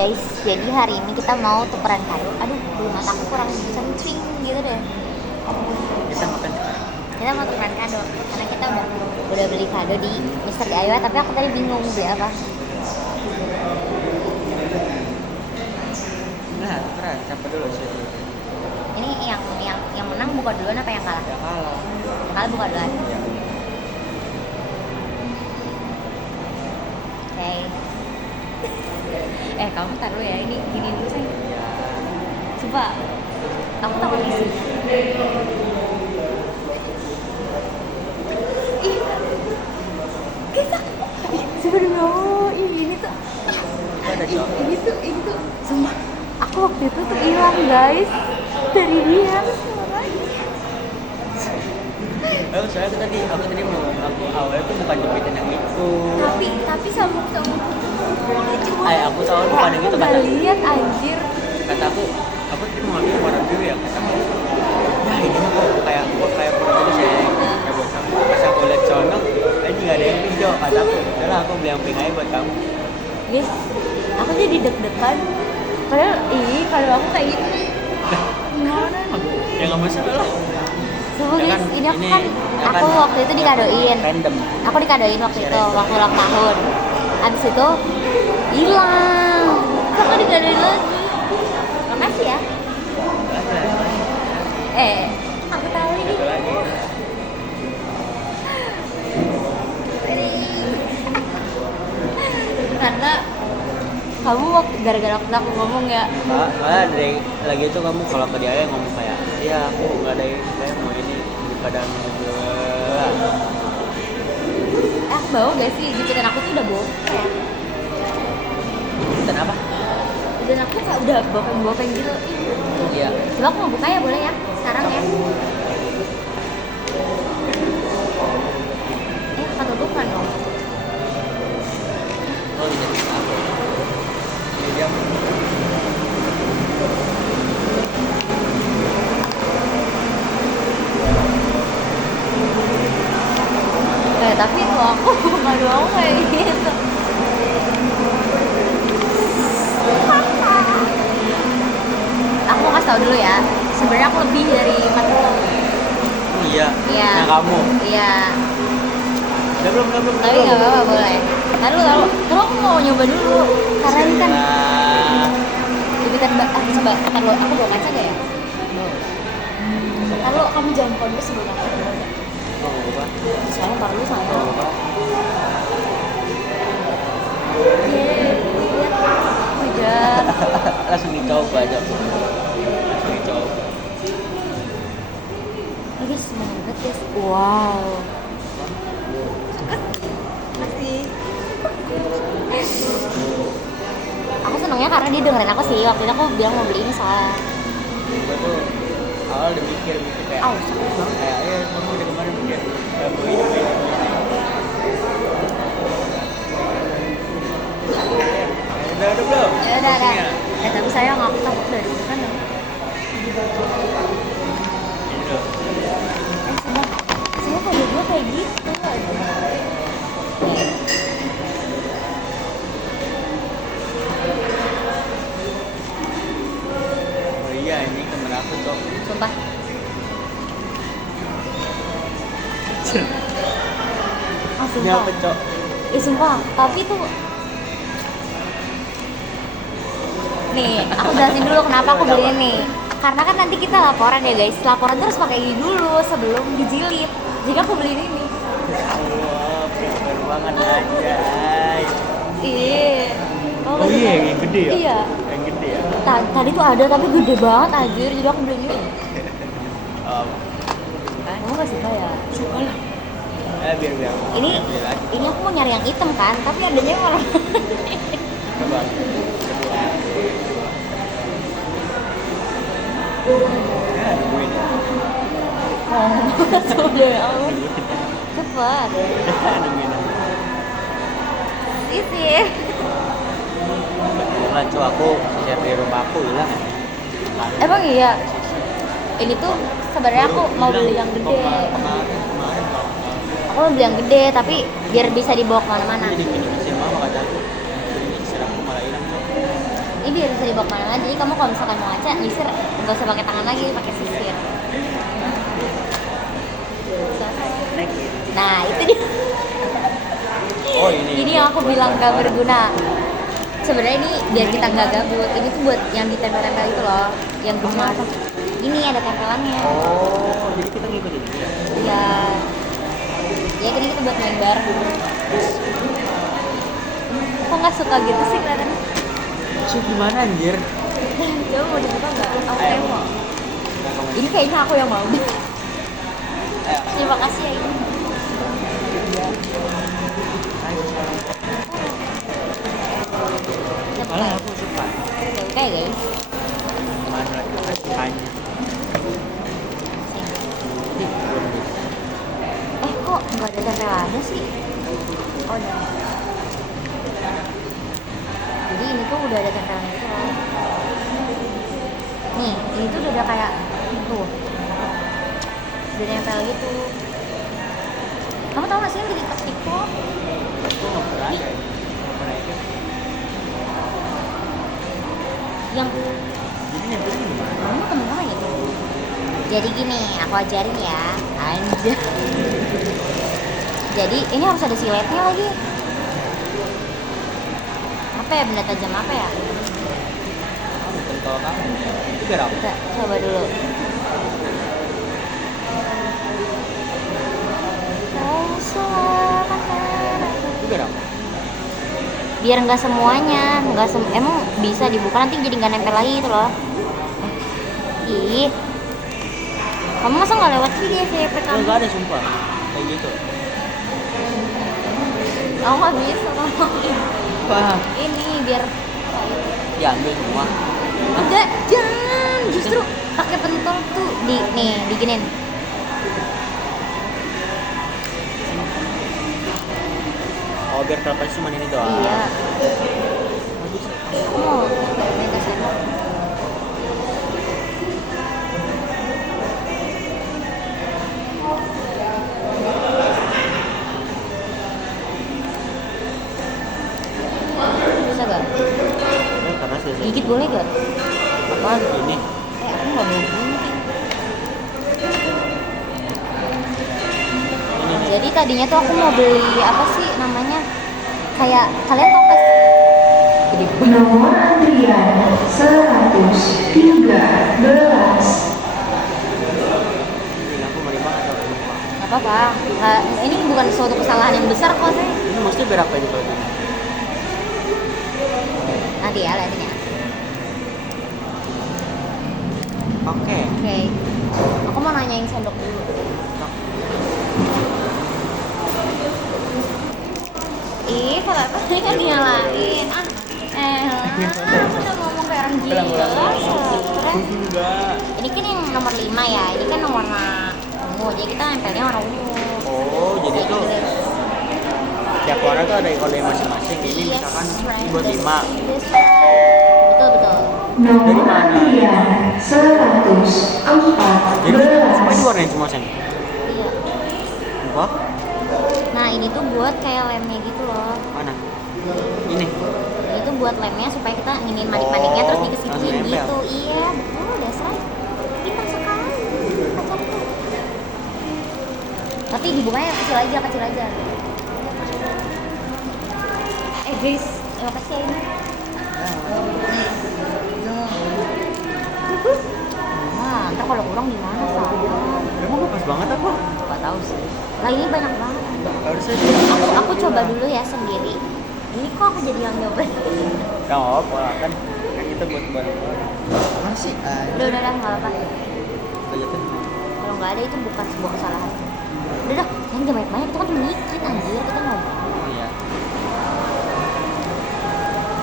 guys, jadi hari ini kita mau tukeran kado. Aduh, bulu mataku kurang kencing gitu deh. Kita makan sekarang. Kita mau tukeran kado karena kita udah beli kado di Mister DIY, tapi aku tadi bingung beli apa. Nah, keren. Siapa dulu sih? Ini yang menang buka duluan apa yang kalah? Yang kalah. Yang kalah buka duluan. Ya. Oke. Kamu taruh ya, ini gini dulu sih. Ya. Coba, aku takut isi. Ih, kita. Sebenarnya, ini tuh. Ada cowok. Ini tuh, sumpah. Aku waktu itu tuh hilang guys dari dia. Soalnya aku tadi mau awalnya tuh bukan jepitan yang itu. Tapi sabuk Aku tahu bukan yang itu nggak kata. lihat anjir. Kata aku tadi mau ngambil warna biru ya kata aku. Ya ini kok kayak kurang bagus ya. Kayak buat kamu. Pas aku lihat sono, ini nggak ada yang hijau. Kata aku, udahlah aku beli yang pink aja buat kamu. Guys, aku jadi deg-degan. Padahal kalau aku kayak gini. Gimana? Ya nggak masalah lah. Coba Ya guys, kan, ini ini aku kan waktu itu dikadoin. Random. Aku dikadoin waktu itu, Random. waktu ulang tahun. Abis itu hilang. Aku dikadoin lagi. Makasih ya. Aku tahu ini. Satu lagi. Karena kamu waktu gara-gara aku ngomong ya. Malah dari lagi itu kamu kalau ke dia ngomong kayak, iya aku nggak ada yang kayak mau ini daripada Aku bau gak sih? Jepitan aku tuh udah bokeh. dan apa? Dan aku kayak udah bopeng-bopeng gitu. Iya. Coba aku mau buka ya, boleh ya? Sekarang ya. Ketutupan dong. Oh iya. Iya. Tapi kalau aku nggak mau kayak gitu. Aku mau kasih tau dulu ya. Sebenarnya aku lebih dari 40. Iya. Iya. Yang kamu. Iya. Udah belum. Tapi nggak apa-apa, boleh. Terus aku mau nyoba dulu. Karena ini kan jepitan coba. Kalau aku bawa kaca gak ya? Kalau kamu jangan buka dulu sebelum aku bawa. Oh, apa? Saya ntar dulu saya. Oh, apa? Udah. Langsung dicoba aja. Langsung dicoba. Ini semangat guys. Wow. Makasih. Aku senengnya karena dia dengerin aku sih. Waktu itu aku bilang mau beli ini soalnya. Gue tuh awal udah mikir kayak kayak kamu udah kemarin mikir kayak beli udah belum? Ya udah. Tapi sayang aku takut dari depan dong. Gitu. Semua kode gue kayak gitu. Oh iya ini temen aku tuh. Sumpah. Ini apa cok? Sumpah, tapi tuh nih, aku jelasin dulu kenapa aku beli ini. Karena kan nanti kita laporan ya guys. Laporan terus pakai ini dulu sebelum dijilid. Jika aku beli ini. Allah, pintar banget aja. Iya. Oh iya yang gede ya? Iya. Yang gede ya? Tadi tuh ada tapi gede banget anjir. Jadi aku beli ini. Kamu gak suka ya? Suka lah. Biar Ini aku mau nyari yang hitam kan, tapi adanya yang warna. Coba. Ya, nungguin. Sudah ya Allah. Cepat. Nungguin. Isi. Kebetulan cok aku siap di rumah aku hilang ya. Emang iya. Ini tuh sebenarnya aku mau beli yang gede. Kemarin Aku mau beli yang gede tapi biar bisa dibawa kemana-mana. jadi gini sih mama kata aku ini istirahat aku malah hilang cok. Ini biar bisa dibawa kemana aja. Jadi kamu kalau misalkan mau ngaca, nyisir nggak usah pakai tangan lagi, pakai sisir. Nah itu dia. Oh ini. Ini yang aku bilang gak berguna. Sebenarnya ini biar kita nggak gabut. Ini tuh buat yang ditempel-tempel itu loh, yang gemas. Ini ada tempelannya. Oh, jadi kita ngikutin ini ya? Ya, ya ini kita buat main bareng. Kok nggak suka gitu sih kalian? Masuk gimana anjir? Coba mau dibuka nggak? Aku Ayo. yang mau. Ini kayaknya aku yang mau. Ayo. Terima kasih ya ini. Malah aku suka. Suka ya guys. Mana lagi sukanya? Kok nggak ada tempelannya sih? Oh ada. Jadi ini tuh udah ada tempelannya gitu loh. Nih, ini tuh udah ada kayak tuh. Udah nempel gitu. Kamu tahu gak sih yang di TikTok? Aku nggak pernah ya. Nggak pernah itu. Yang Jadi nempelnya gimana? kamu temen-temen ya? Jadi gini, aku ajarin ya. Anjir. Jadi ini harus ada siletnya lagi. Apa ya, benda tajam apa ya? Kamu pentol kamu. Itu biar apa? Kita coba dulu. Itu biar apa? Biar nggak semuanya, emang bisa dibuka nanti jadi nggak nempel lagi gitu loh. Ih, kamu masa nggak lewat sih dia CP kamu? Enggak ada sumpah. Kayak gitu. Aku nggak bisa tolong. Wah, Ini biar diambil semua. enggak, jangan, justru pakai pentol tuh diginin. Oh, biar terlepas cuma ini doang. Iya. Oh, bisa. Aku mau main ke sendok. Bisa gak? Karena selesai. Gigit boleh gak? Apaan? Ini. Aku nggak mau gunting. Jadi tadinya tuh aku mau beli apa sih namanya? Kayak kalian tau gak sih? Gede banget. Nomor antrian 113. Ini aku meri banget kalau lupa. Gak apa-apa. Ini bukan suatu kesalahan yang besar kok saya. Ini maksudnya biar apa ini kalau gini? Nanti ya lihatnya. Oke. Oke. Aku mau nanyain sendok dulu. Ih, kenapa tadi kan dinyalain? Aku udah ngomong kayak orang gila. Stres. Enggak. Ini kan yang nomor 5 ya. Ini kan yang warna ungu. Jadi kita nempelnya warna ungu. Oh, jadi tuh tiap warna tuh ada kode masing-masing. Ini Yes, misalkan right. buat 5. Yes, right. Betul betul. Nomor antrian 114. Jadi semua ini warnanya semua sen. Iya. Apa? Nah ini tuh buat kayak lemnya gitu loh. Mana? Ini. Ini tuh buat lemnya supaya kita nginin manik-maniknya terus langsung dikesitin nempel. gitu. Iya betul, dasar pintar sekali pacarku. Tapi dibukanya kecil aja guys, terima kasih ya ini. Nah, ntar kalau kurang gimana sayang? Emang pas banget apa? Gak tahu sih. Lah ini banyak banget. Harusnya Aku coba dulu ya sendiri. Ini kok aku jadi yang nyoba. Gak apa lah kan kita buat bareng-bareng. Masih Udah nggak apa-apa. Budgetnya. Kalau nggak ada itu bukan sebuah kesalahan. Udah, yang jangan banyak-banyak itu kan cuma dikit anjir kita ngobrol. Oh iya.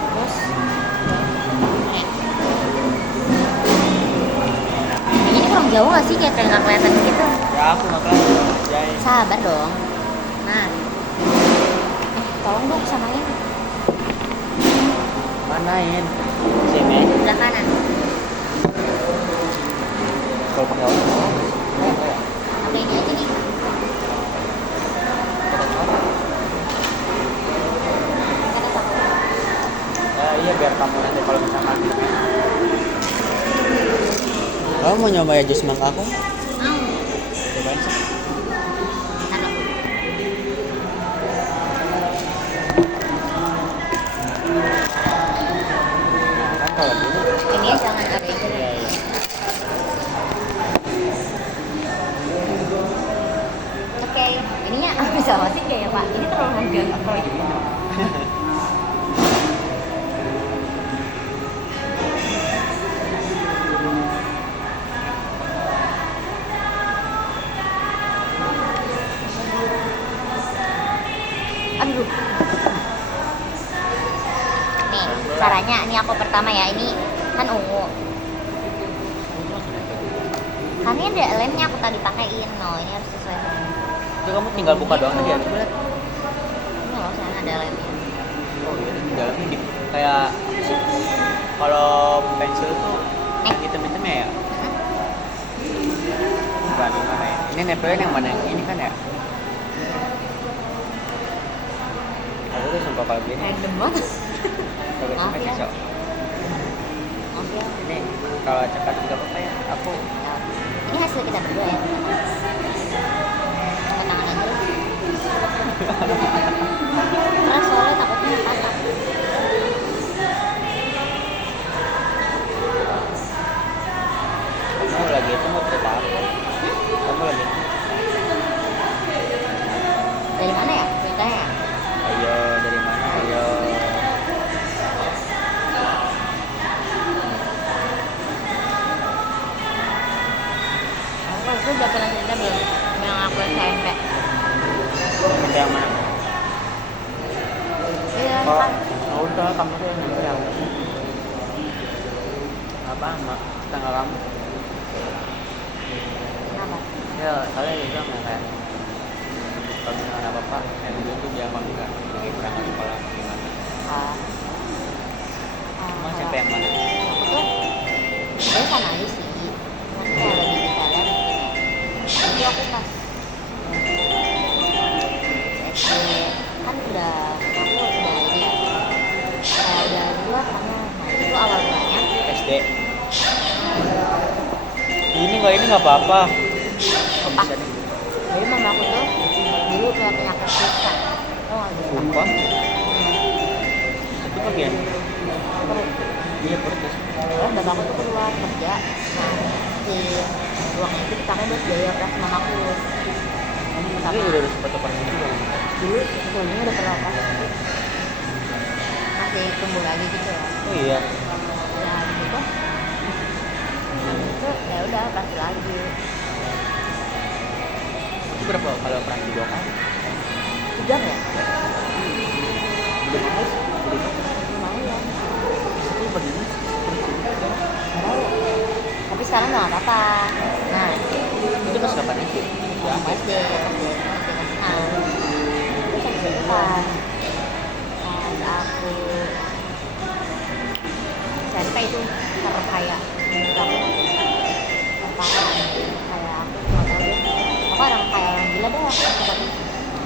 Terus ini kurang jauh nggak sih kayak nggak kelihatan gitu? Ya aku nggak kelihatan. Jai. Sabar dong. Nah, tolong dong samain Manain. Sini. sebelah kanan. Kalau pakai auto. Pakai ini aja nih. Kata satu. Iya biar kamu nanti kalau misalkan kamu mau nyoba ya jus mangga aku? Mau. Cobain sih. Ntar aku. Nah kan kalau gini Ini ya jangan ada aja iya deh. iya. Oke, ininya bisa masih nggak ya Pak? Ini terlalu mengganggu. Aku lagi minum. Aduh. Nih, caranya ini aku pertama ya. Ini kan ungu. Kan ini ada lemnya aku tadi pakein. No, ini harus sesuai sama. Itu kamu tinggal buka doang aja. Coba lihat. Ini loh, sana ada lemnya. Oh iya, di dalamnya di kayak apa sih? Kalau pensil tuh yang hitam-hitamnya ya? Bukan yang mana ya? Ini nempelin yang mana? Yang ini kan ya? Aku tuh sumpah kalau gini Random banget. kalau Maaf sampai ya. besok. Oke. Ini kalau cepat juga apa ya? Aku Ini hasil kita berdua ya. Angkat tangan aja lah. Keras soalnya takutnya patah. kamu lagi itu mau cerita apa? Kamu lagi Dari mana ya ceritanya? ayo dari mana? Ayo. Aku itu udah pernah cerita belum? Yang aku SMP. Sampai yang mana? Iya Oh, kan. udah kamu tuh yang nyampe yang apa mak tanggal kamu? Kenapa? Ya soalnya dia bilang ya kayak kalau misalkan ada apa-apa yang dulu tuh dia mau enggak lagi berangkat sekolah gimana? Ah. Emang siapa yang mana? Aku tuh sebenarnya sama aja sih. Cuman kayak lebih detailnya mungkin ya. Jadi aku pas SD kan udah aku udah ini ya. Kayak udah dua karena nah, itu awal mulanya. SD. Ini nggak apa-apa. Oh, Apa? bisa nih. Jadi mama aku tuh dulu punya penyakit kusta. Oh, gitu. Sumpah. Itu bagian. Perut. Iya perut ya. Terus bapakku tuh keluar kerja. Nah, si uangnya itu dipakai buat biaya operasi mamaku. Tapi udah sempat operasi juga. Dulu sebelumnya udah pernah operasi. Masih tumbuh lagi gitu ya. Oh iya. Nah, habis itu ya udah operasi lagi. Itu berapa kali operasi 2 kali? 3 ya? Udah Habis udah lumayan. itu begini. Nggak tahu. Tapi sekarang udah nggak apa-apa. Nah, Itu pas kapan sih? Ya, pas SD kelas 6. Terus habis itu pas aku SMP itu terkaya menurut aku terparah kayak aku nggak tahu deh aku orang kayak orang gila deh aku tempatnya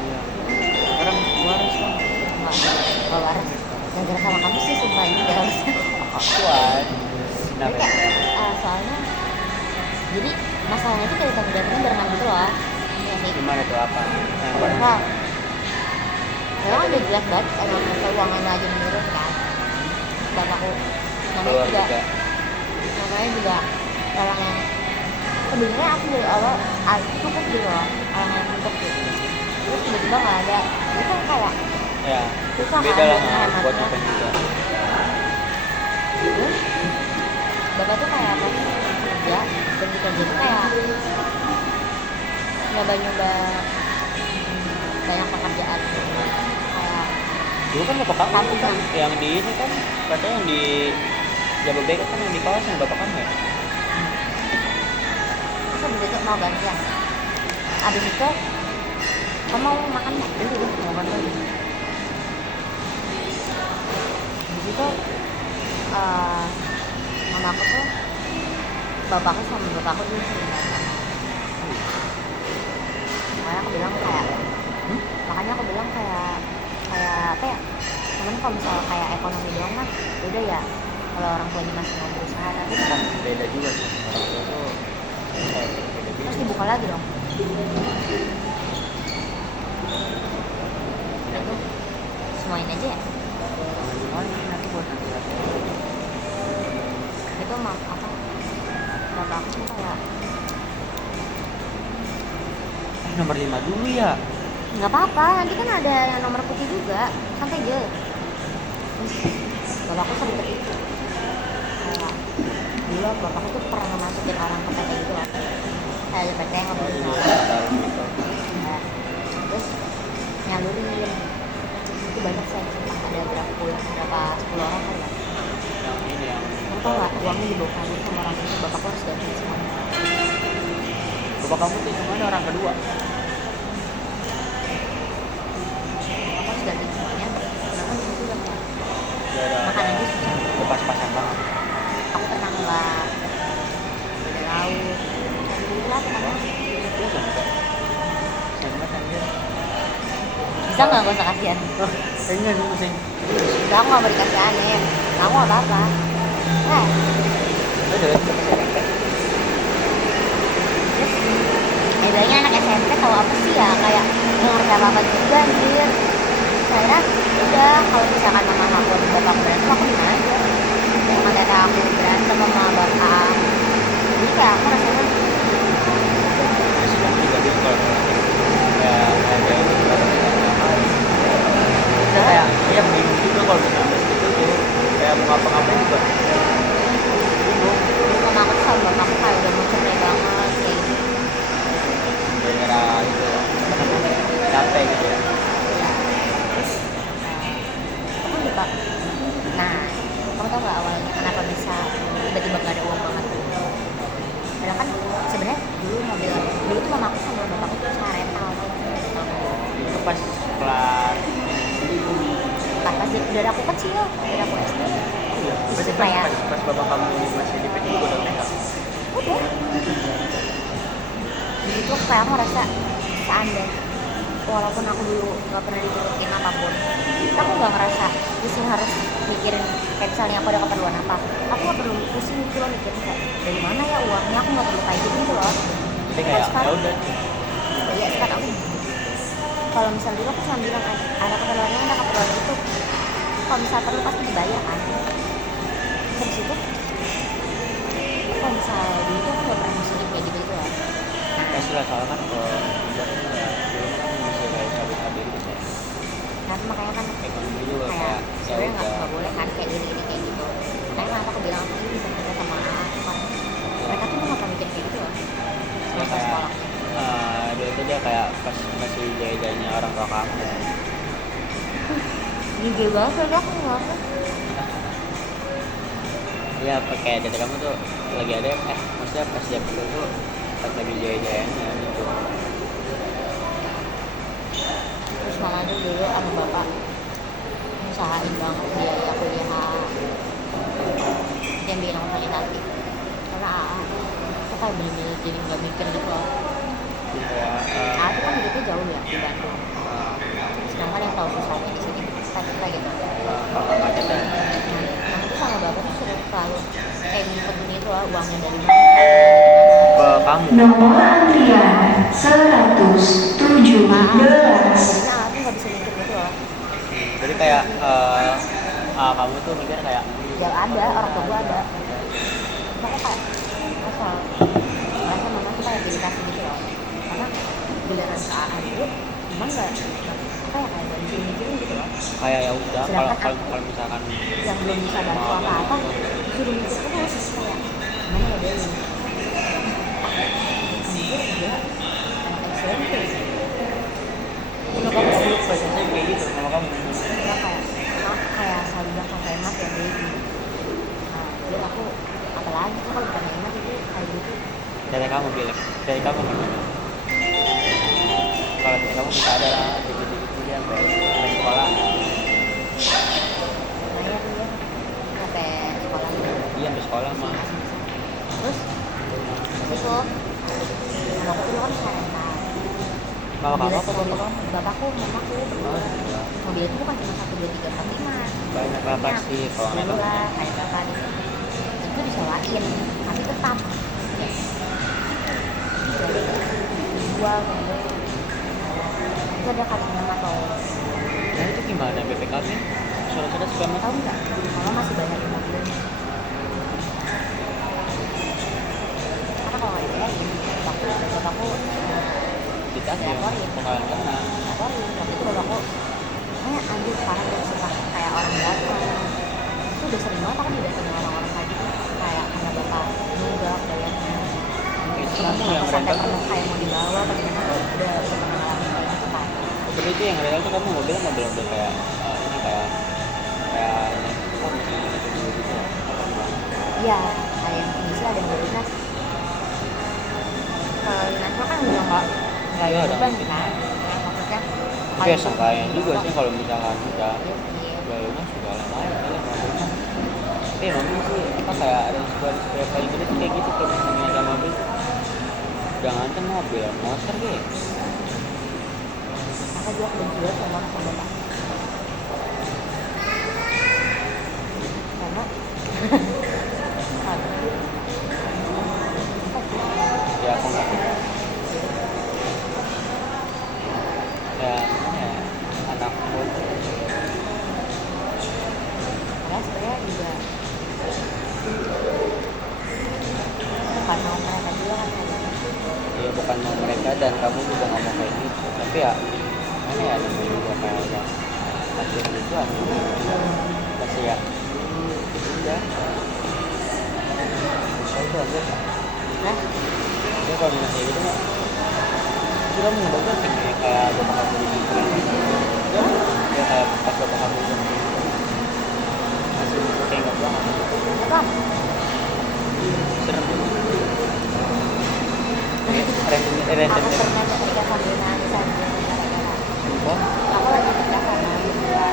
iya. Sekarang waras lah. nggak waras gara-gara sama kamu sih sumpah ini gak harus Akuan. tapi kayak soalnya jadi masalahnya itu kayak datang-datangnya barengan gitu loh ya sih Gimana tuh apa? Yang bareng. nah memang udah jelas banget emang keuangan aja menurun kan bapakku namanya Keluar juga juga. namanya juga orang yang sebenarnya aku dari awal cukup gitu loh orang yang cukup gitu terus tiba-tiba nggak ada itu kan kayak Ya. susah kan Beda lah buat buat ngehematnya. apa juga. Terus bapak tuh kayak pas kerja dan di kerja tuh kayak nyoba-nyoba banyak pekerjaan kayak Dulu kan bapak kamu Kampung kan yang di ini kan katanya yang di Jabodetabek kan yang di kawasan bapak kamu ya? terus habis itu mau gantian abis itu kamu mau makan nggak? Itu mau kan lagi. Habis itu mama aku tuh bapakku sama bapakku tuh sering berantem. Makanya aku bilang kayak makanya aku bilang kayak apa ya cuman kalau misalnya kayak ekonomi doang kan udah ya kalau orang tuanya masih mau berusaha, tapi kan Beda juga sih orang tua tuh beda-beda. terus dibuka lagi dong. Itu semuain aja ya. Semuanya nanti buat nanti lagi. Itu apa, bapak aku tuh kayak Nomor 5 dulu ya. nggak apa-apa, nanti kan ada yang nomor putih juga, santai aja. Bapak aku sering itu kayak dulu bapakku tuh pernah masukin orang ke PT gitu loh, kayak ada PT yang nggak boleh Iya, nyala. tahu gitu. Nah, terus nyalurin itu banyak, saya ada berapa 10 orang kan ya. Yang ini yang Kamu tau nggak, uangnya dibawa kabur sama orang itu, bapakku harus ganti semuanya. bapak kamu tuh yang mana orang kedua? Bapakku harus ganti semuanya, kenapa di situ kan Ya makan aja susah. udah pas-pasan banget. Aku pernah nggak beda laut cari duit lah pokoknya. Iya kan? Sayang banget anjir. Bisa nggak usah kasihan? Kayaknya nih pusing. Udah, aku nggak mau dikasihanin, kamu nggak apa-apa. Udah SMP. Terus bedanya anak SMP tahu apa sih ya, kayak nggak ngerti apa-apa juga anjir. Saya udah, kalau misalkan mama aku dan bapak aku berantem, aku gimana aja. Sama tete aku berantem sama bapak, jadi kayak aku rasanya Masih kamu juga bingung kalau kayak kayak iya bingung juga kalau misalnya habis gitu tuh kayak mau ngapa-ngapain juga bingung. mama aku tuh sama bapak aku kayak udah mau cerai banget kayak gitu. Gara-gara itu capek gitu ya. Terus aku lupa. Nah, kamu tau nggak awalnya kenapa bisa tiba-tiba nggak ada uang banget? Padahal kan sebenarnya dulu tuh mama aku sama bapakku tuh usaha rental. Itu pas kelas Pas dari aku kecil, dari aku SD. iya berarti Supaya pas bapak kamu masih di PT juga udah megang. udah. Jadi tuh kayak aku ngerasa seandainya walaupun aku dulu nggak pernah diturutin apapun, aku nggak ngerasa pusing harus mikirin kayak misalnya aku ada keperluan apa, aku nggak perlu pusing gitu loh mikirin kayak dari mana ya uangnya, aku nggak perlu kayak gitu loh. Jadi Kan kayak ya sekarang udah ya sekarang aku kalau misalnya dulu aku cuma bilang ada keperluan itu, kalau misalnya perlu pasti dibayar kan. Terus itu kalau misalnya dulu tuh aku nggak pernah mikirin kayak gitu loh. ya sudah soalnya kan kalau ibaratnya ya dulu kan masih kayak cabai-cabai gitu ya. Nah makanya kan Ekonomi juga kayak kayak ya sebenarnya udah nggak boleh kan kayak gini kayak gitu. Makanya kenapa aku bilang aku bisa kerja sama anak, mereka tuh nggak pernah mikir kayak gitu loh. ya Semasa kayak sekolah dulu tuh dia kayak pas masih jaya-jayanya orang tua kamu ya. gede banget soalnya aku nggak Iya pakai data kamu tuh lagi ada maksudnya pas jam itu tuh pas lagi jaya-jayanya gitu. terus mama tuh dulu sama bapak usahain banget biaya kuliah yang bilang sakit hati karena aku kayak bener-bener jadi nggak mikir gitu loh. Kayak Itu kan hidupnya jauh ya di Bandung, sedangkan yang tahu susahnya di sini kita gitu. kalau macet ya. Nah itu sama bapak tuh selalu kayak minta itu loh, uangnya dari mana. Ke kamu Nomor antrian 117. Jadinya aku nggak bisa mikir gitu loh. jadi kayak kamu tuh mikir kayak Ya ada, orang tua gue ada. Aku kayak merasa mama tuh kayak dedikasi gitu loh. Karena giliran ke AA itu emang nggak apa ya, kayak nggak bisa mikirin gitu loh. kayak ya udah Sedangkan kalau misalkan yang belum bisa bantu apa-apa disuruh mikir terus kayak gimana ya dia ini. Anjir dia anak SMP. menurut kamu dulu pas SMP kayak gitu sama kamu Dia kayak selalu bilang kakak emak ya baby. Nah dia aku apalagi tuh kalau bukan emak itu kayak gitu. dari kamu bilang dari kamu gimana kalau dari kamu bisa ada lah dikit-dikit dia sampai sekolah Lumayan dia sampai sekolah gitu. iya sampai sekolah mah Terus itu sama aku dulu kan usaha rental. Kalau kamu apa mobil bapak? bapakku mamaku Oh, berdua. iya. Mobil itu bukan cuma 1, 2, 3, 4, 5. Banyak apa sih kalau nggak tahu? Lah kayak kapan itu disewain tapi tetap ya dijual gitu. Itu ada kartunya atau Nah itu gimana BPKB? Saudara-saudara suka mas? tahu nggak mama masih banyak mobil karena kalau nggak dibayarin bapakku Dikasih ya, dilaporin bakalan kena. laporin waktu itu bapakku kayak anjir parah dan suka kayak orang datang itu udah sering banget aku didatengin orang-orang kayak gitu kayak karena bapak nunggak bayarnya Itu kamu yang sampai rental pernah tuh? kayak mau dibawa apa gimana tuh udah pernah ngalamin kayak gitu kan Tapi itu yang rental tuh kamu mobilnya mobil kayak ini kayak ini apa mesin itu dulu gitu ya? Apa gimana? iya ada yang inisial ada yang berdinas kalau dinas kan udah nggak Iya, ada udah beban nggak kan ya, maksudnya Tapi ya sangkain juga sih kalau misalkan udah iya sih jalurnya sudah lumayan kali mobilnya. Tapi emang sih apa kayak ada yang paling gede tuh kayak gitu kalau misalnya ada mobil tuh. Jangan kan mobil, motor deh. maka juga benci banget sama bapak karena Ya aku nggak ya gimana ya anak motor karena sebenarnya juga bukan mau mereka juga kan ya bukan mau mereka dan kamu juga nggak mau kayak gitu tapi ya mana ya namanya juga kayak udah hasil gitu pasti ya udah susah itu aja nah dia kalau misalnya kayak gitu mah itu kamu nggak bagus kayak bapak kamu di ya kayak pas bapak kamu itu masih kayak nggak banget apa serem random aku pernah ketika sambil nangis aja gara-gara oh aku lagi pindah sama berdua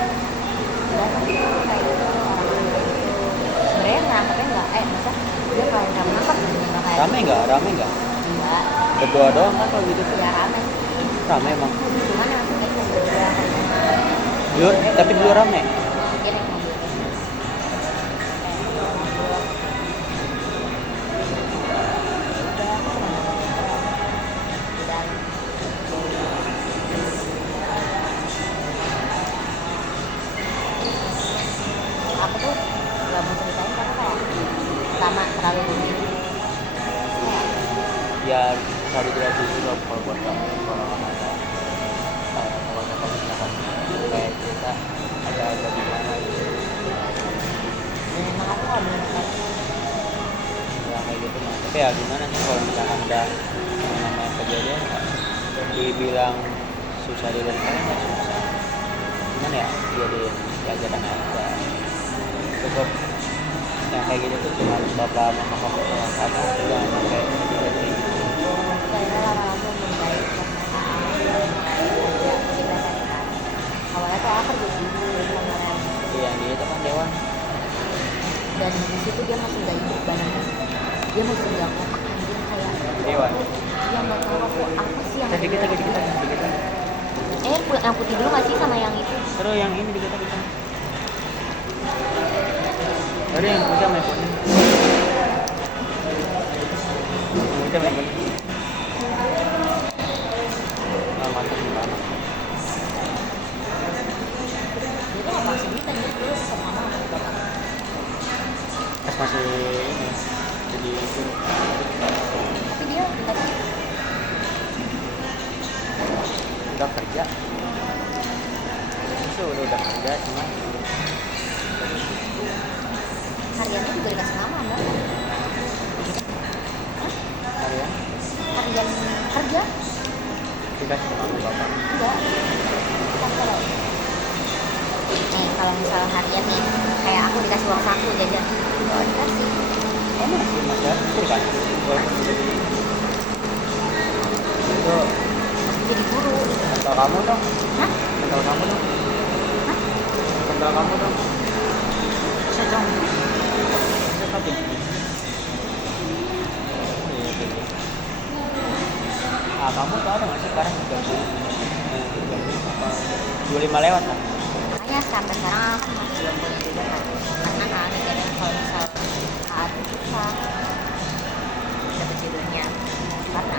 udah kan itu kayak gitu orang-orang kayak gitu sebenarnya nangkepnya nggak masa dia kalau kamu nangkep nggak kayak rame nggak enggak berdua doang kan kalau gitu tuh ya rame sih rame emang cuman yang maksudnya cuma berdua dulu tapi dulu rame dia naik mobil udah aku cuma di dalam aku tuh nggak mau ceritain karena kayak pertama terlalu dini kayak ya tadi tidak juga kalau buat kamu kalau nggak ada kalau kamu misalkan kayak kita ada gimana gitu dan emang aku nggak mau ceritain ya kayak gitu mah tapi ya gimana sih kalau misalkan udah yang namanya kejadian ya, dibilang susah dilupain ya susah gimana ya jadi pelajaran aja cukup yang kayak gitu tuh cuma bapak mama kamu doang kamu jangan sampai kayak gitu kayaknya lama-lama membaik karena ya kita kan awalnya tuh aku kerja dulu sama Rem iya dia itu kan dewan dan di situ dia masih nggak ikut badannya dia masih nggak kotak anjir kayak dewan dia nggak tahu aku apa sih yang dikit lagi yang putih dulu nggak sih sama yang itu terus yang ini dikit lagi tadi yang putih sama yang kuning yang putih sama yang kuning nah mantap gimana dia tuh nggak masih duit dan dulu sama mama sama bapak pas masih ini jadi guru tapi dia pintar udah kerja itu udah kerja cuma hariannya juga dikasih mama mbak harian harian kerja dikasih sama bapak enggak kan kalau misalnya harian nih kayak aku dikasih uang saku jajan oh dikasih emang sih mas ya itu kan walaupun jadi itu jadi guru mental kamu dong hah mental kamu dong hah mental kamu dong bisa dong bisa tapi oh iya gitu kamu tuh ada nggak sih sekarang 30 25 lewat lah. Makanya sampai sekarang aku masih belum punya juga kan. Karena kan mikirnya kalau misal saat susah dapat jodohnya, karena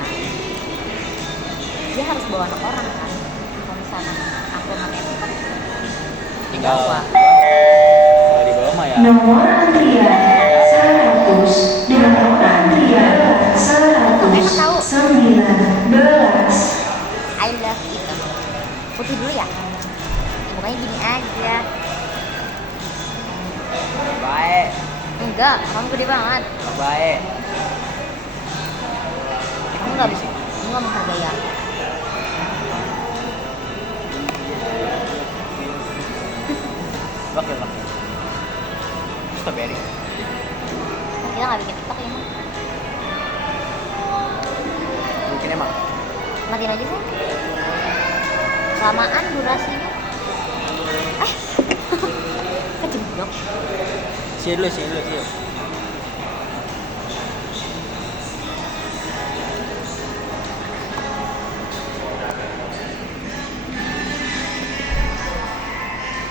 dia harus bawa anak orang kan. Kalau misalnya aku anak itu kan Tinggal Jawa. kalau di bawah mah ya. Nomor antrian 100. Nomor antrian 119. I love itu. Putih dulu ya. Pokoknya gini aja. Baik, Enggak, kamu gede banget. baik. Kamu nggak menghargai aku. Bakil. Strawberry. Kita nggak bikin TikTok ya, Mang. Mungkin emang. Matiin aja sih. Kelamaan durasinya. Kejebak. Sini dulu.